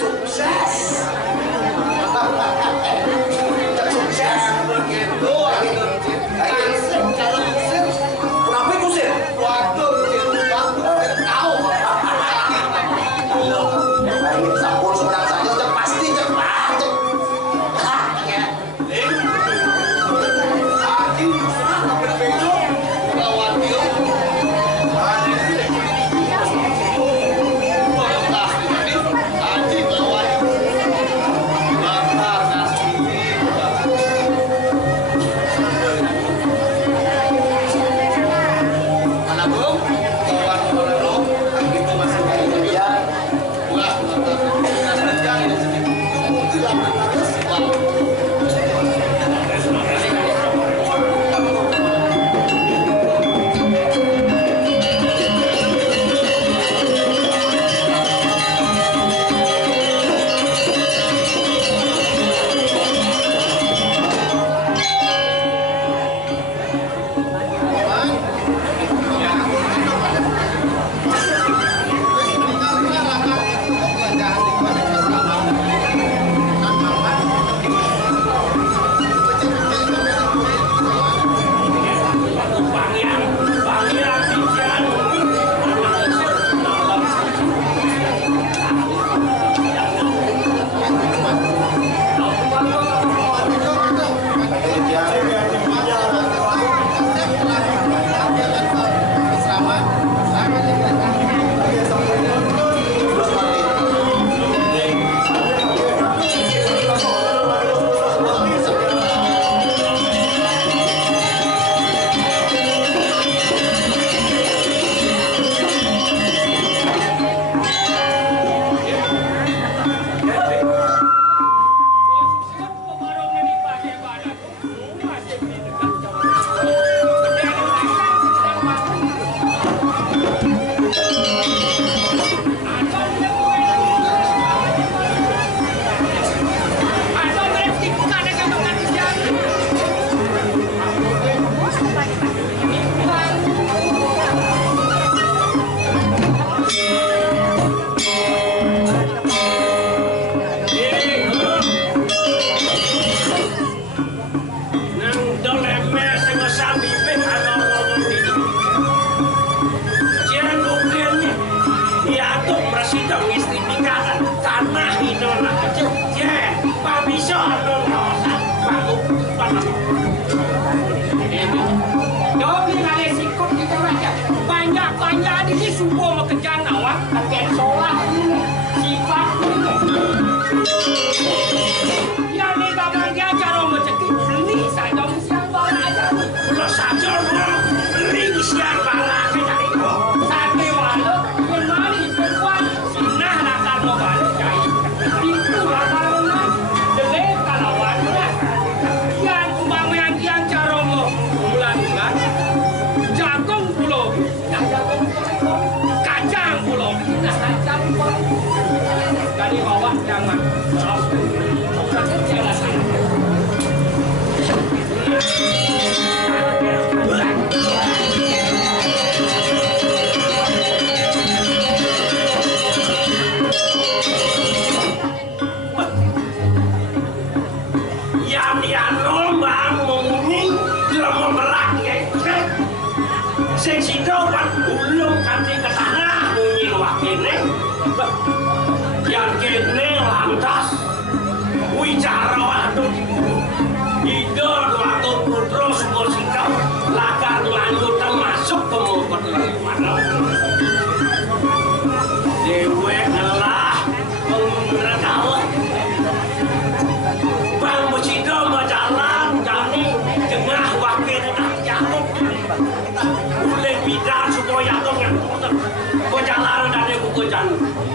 Sukses. Sukses. Begitu. Kenapa kusir? Waktu kau. Sampun seorang saja udah pasti cepat.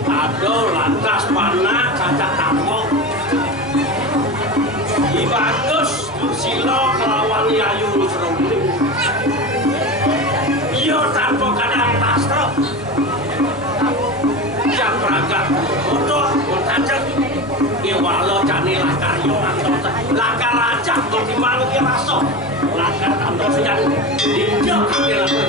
Aduh, lantas panah, cacat tampok. Bagus, Silo kelawan Yayu Serumling. Iya tanpa kadang tasro. Yang beragam bodoh, bertajam. Ya walau jani lakar yo antos. Lakar rajak, di mana dia masuk. Lakar antos yang dia ambil apa.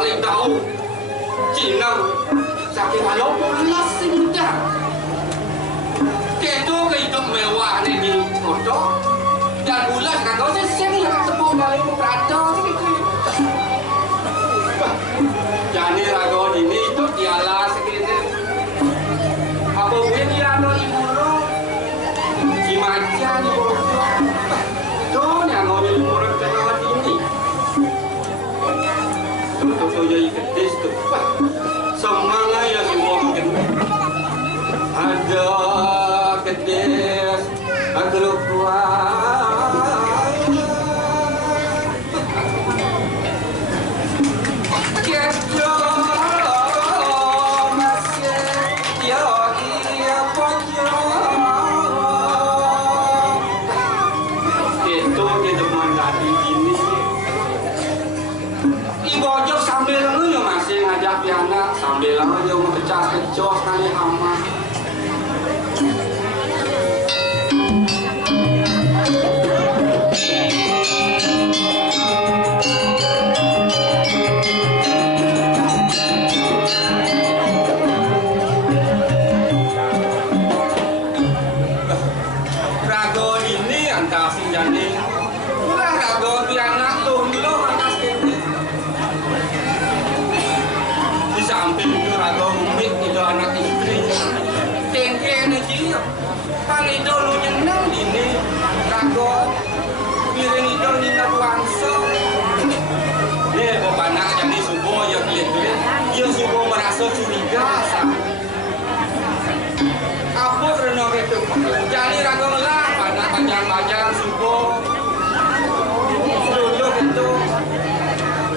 balik tahu Cina sakit kalau pulas sih mudah itu hidup mewah nih di foto dan bulan kan kau seseng yang tepuk balik mau berada jadi ragu ini itu dialah sekitar apa mungkin dia ada ibu roh si macan di bawah tuh yang mau jadi murid terlalu ini tuh jadi kedis tuh semangat ya semua mungkin ada kedis agak kuat kejo masih ya iya pojo itu di depan tadi ini ibu ojo sambil lu ya masih ngajak piana sambil lu mau kecas kali hama jadi ulah rago pianak tuh lo atas ini di samping itu rago umit itu anak istri tengke dia kan itu lu nyenang ini rago piring itu nina wangso nih bapak anak jadi subuh yang lihat yang subuh merasa curiga apa karena itu jadi rago lah anak panjang-panjang subuh duduk itu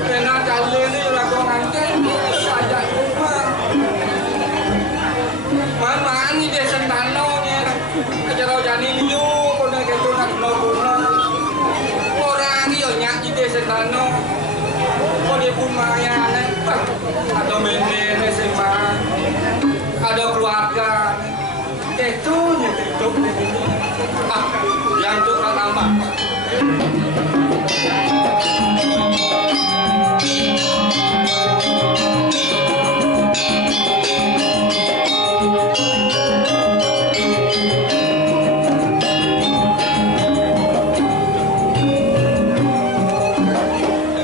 kena kali ini rago nganten saja rumah mana ini desa tanahnya acara jadi liu kena gitu nak nol orang dia nyak di desa tanah kau dia pun maya atau main-main SMA ada keluarga itu hidup di sini yang itu tambah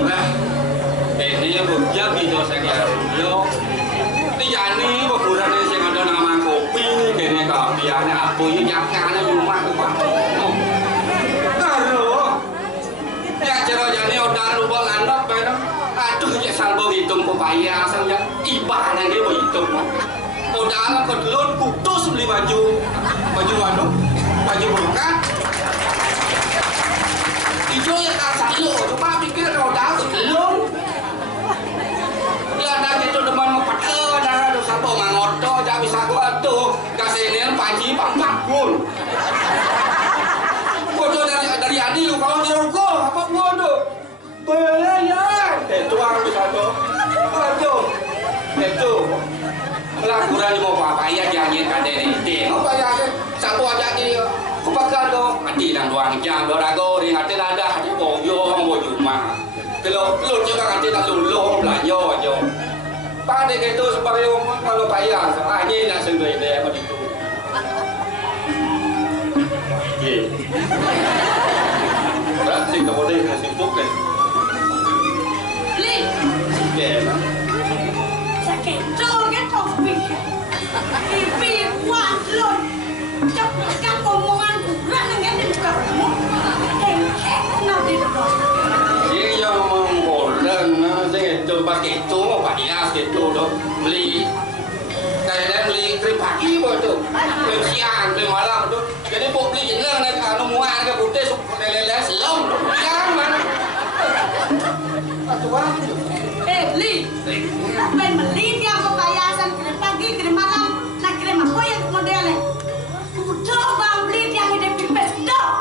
nah ini bukja video saya video ini jani beburan ini yang ada nama kopi ini kapiannya apa ini nyaknya rumah tuh pak udah lupa landap kan aduh ya salbo hitung pepaya saja ibahnya dia mau hitung udah lah kedelun putus beli baju berkat hijau ya tak sayur cuma pikir udah kedelun dia ada gitu depan mau pakai ada salbo mangoto jangan bisa gua tuh kasih ini pagi pangkat pun bodoh dari Adi lu kalau di ruko apa bodoh belayan itu orang bisa tuh aduh itu pelakuran di bawah apa ya jangan kan dari apa ya satu aja di kepakan dong hati dan doang jam dorago di hati ada hati boyo mah kalau lu juga hati tak lulu belanja aja pada gitu sebagai kalau payah hanya nak sendiri dia begitu berarti kemudian ngasih bukan Li, kena sakit joget topik, ibi wadlon, cepatkan omongan kurang dengan dibuka kamu, nanti dong. dia yang mengorang, saya itu pakai itu mau pakai itu dong beli, kayak beli krim pagi betul, krim siang, krim malam betul, jadi buat beli jenis nih kalau muat ke putih suka lele selong, jangan mana. Li, ben beli dia pembayasan kirim pagi, kirim malam, nak kirim apa yang modelnya? Coba beli yang ada pipes dong.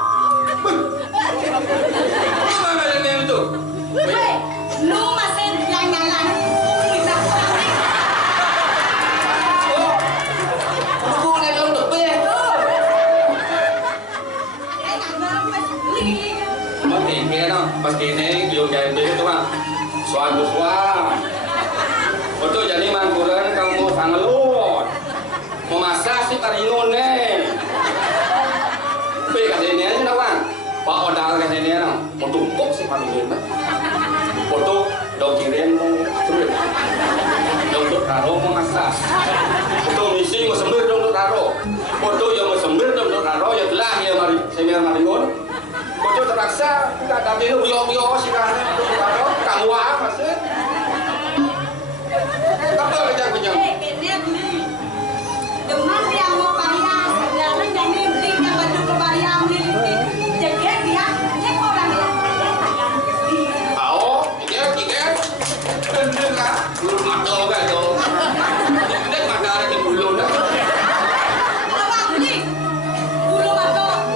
Mana yang itu? Hei, lu masih yang nyala. Kita beli. Oh, aku nak jual tu be. Mesti kena, pasti ni jual jadi tu mah. Suatu sangelun. Mau masak sih taringon nih. Tapi katanya aja nawang. Pak Odal katanya nang mau tumpuk sih paling foto dong kirim terus dong karo mau masak. Foto misi mau sembir dong karo. Foto yang mau sembir dong karo ya telah ya mari saya maringon. Foto terpaksa nggak ada minum bio sih kan karo kamu apa sih? Apa kerja? Demam yang mau payah, sebenarnya jadi beli yang baju kebayang ini, jadi dia orang yang payah. Tahu, tiket, bener lah, belum ada kan tuh, bener ada di bulu dah. Apa beli? Bulu ada.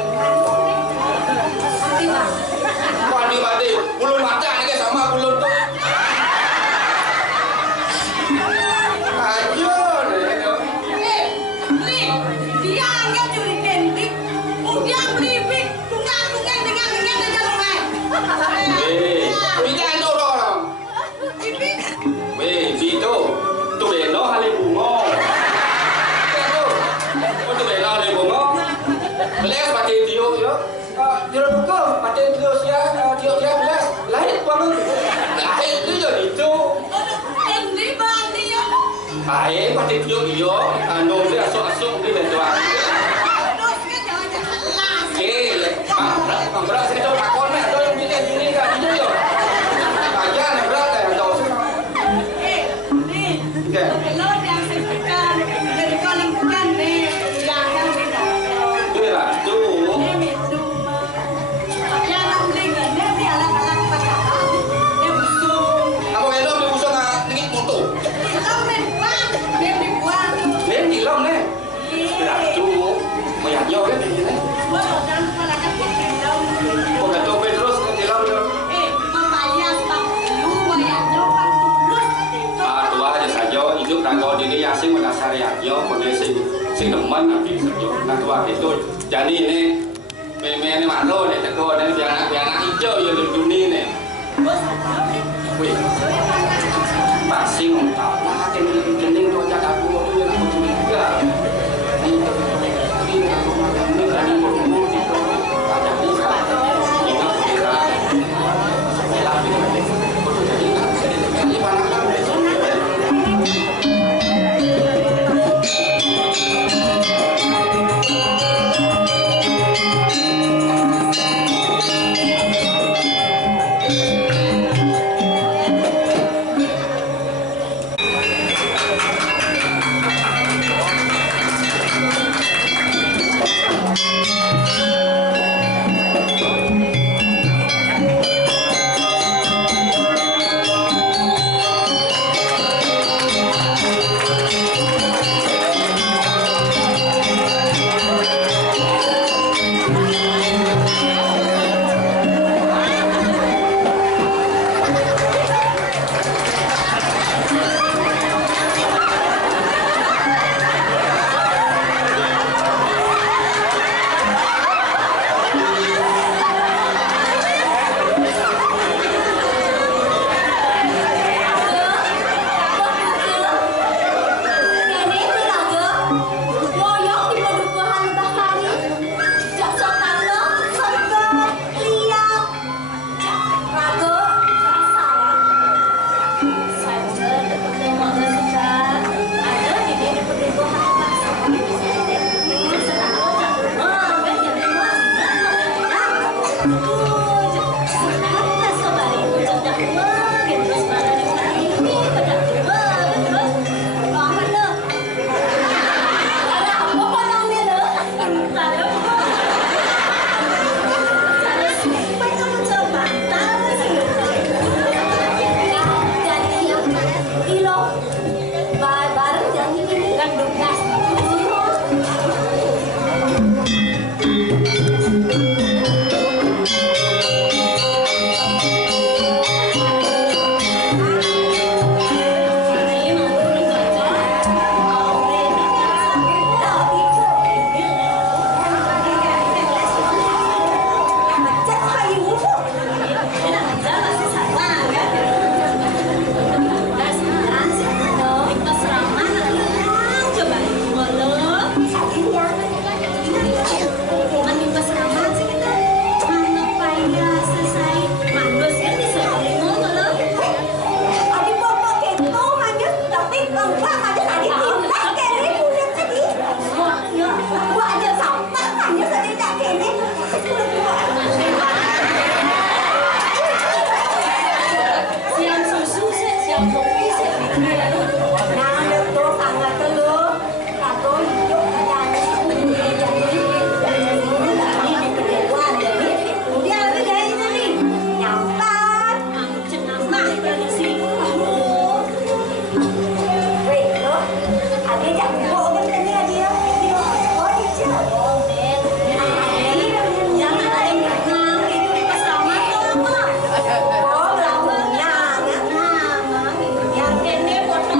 Mati, bulu mata ini sama bulu tuh. Ayo deh. Beli, dia anggap curi kentik, dia beli big, tunggang dengan rumah. Bicara itu orang. Weh, itu, tu beno hale bungo. Tu beno hale bungo. Belas mati tio yo. Dia buka mati tio dia belas. Lahir bangun. Lahir tu jadi itu. Ini bang dia. Lahir mati tio iyo. Anu dia asuk dia tu. Dosnya jangan las. Bang beras itu pakon nih, atau yang gini kan itu yo. Aja nih beras yang tahu sih. Nih, telur yang sepekan, dari kolam bukan nih, yang beda. Itu lah, itu. Ini cuma, yang beli gini dia anak-anak pacaran, dia busuk. Apa yang lo beli busuk nggak ningit moto? Belum dibuang, dia dibuang. Lên thì lông đấy. Là chú mày ăn vô cái gì đấy. Buat orang kepala kaki gendong. Còn là cho bên terus thì lông chưa? Membayar tak lu bayar jauh tulus. À, tua aja saja hidup rangga diri asing mendasari aja kondisi sing demen nanti saja. Nah tua itu. Jadi ini meme ini makro nih, teko ini biar anak hijau yang di dunia nih. Bos ada nih. Wih, pasti ngontrak lah, kening tuh aja aku tuh yang aku curiga. Ini tadi ngomong gitu, ada bisa, ingat kira, tapi kalau jadi nggak bisa jadi mana kan? Yang kene foto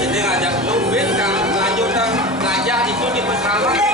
jadi ngajak lu, Win, kalau lanjutan ngajak itu di pesawat.